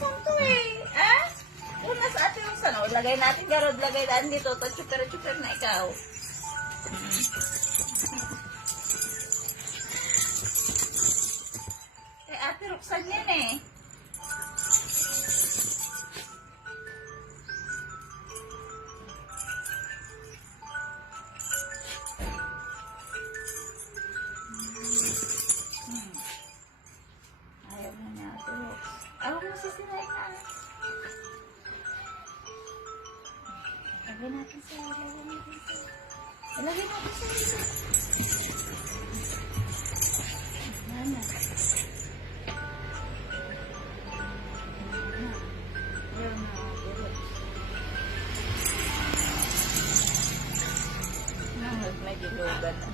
buksan to eh. Ah? Una sa atin yung sana. Lagay natin garod, lagay natin dito. To chuper na ikaw. Eh, ate Roxanne yan eh. Ayaw na niya ate Rox. Ayaw mo sisirain na. Lagay natin sa ilagay natin sa yan na. Ayaw na ate Rox. Medyo lugan na.